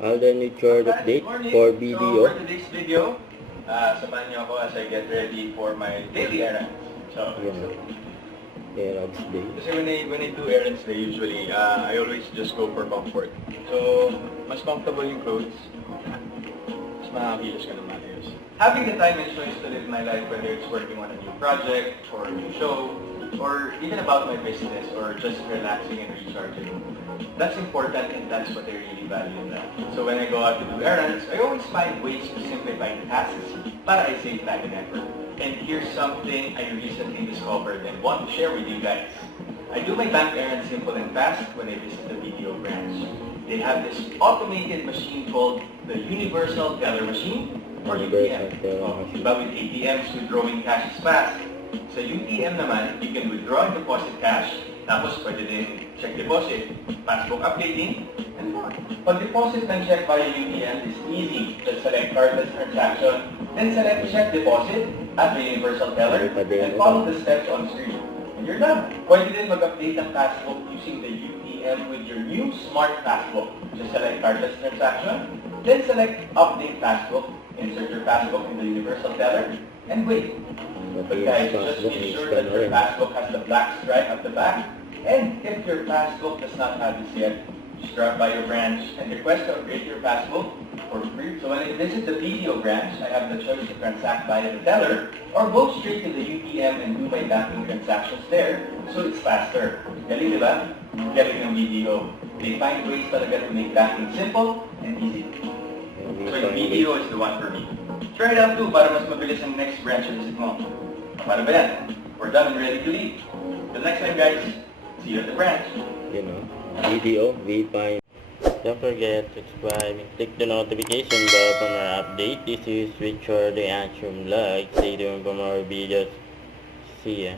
Alden Richard update for video. So for today's video, samahan niyo ako as I get ready for my daily errands. So, Errands day. kasi when I do errands day, usually, I always just go for comfort. So, mas comfortable yung clothes, mas makakilos ka ng maayos. Having the time and choice to live my life, whether it's working on a new project, or a new show, or even about my business, or just relaxing and recharging. That's important and that's what I really value in that. So when I go out to do errands, I always find ways to simplify tasks para I save time and effort. And here's something I recently discovered and want to share with you guys. I do my bank errands simple and fast when I visit the BDO branch. They have this automated machine called the Universal Teller Machine, or UTM. Diba with ATMs, withdrawing cash is fast. Sa UTM naman, you can withdraw and deposit cash, tapos pwede din check deposit, passbook updating, and more. Pag-deposit ng check via UTM is easy. Just select cardless transaction, then select check deposit at the Universal Teller, and follow the steps on screen. And you're done. Pwede din mag-update ng passbook using the UTM with your new smart passbook. Just select cardless transaction, then select update passbook, insert your passbook in the Universal Teller, and wait. But guys, just make sure that your passbook has the black stripe at the back. And if your passbook does not have this yet, just drop by your branch and request to upgrade your passbook for free. So when I visit the BDO branch, I have the choice to transact via the teller or go straight to the UTM and do my banking transactions there. So it's faster. Galing, di ba? Galing ng BDO. They find ways talaga to make banking simple and easy. So yung BDO is the one for me. Try it out too para mas mabilis ang next branch visit mo. Para ba yan? We're done and ready to leave. Till next time guys, see you at the branch. Video, V5. Don't forget to subscribe and click the notification bell for more update. This is Richard the Action Vlog. Stay tuned for more videos. See ya.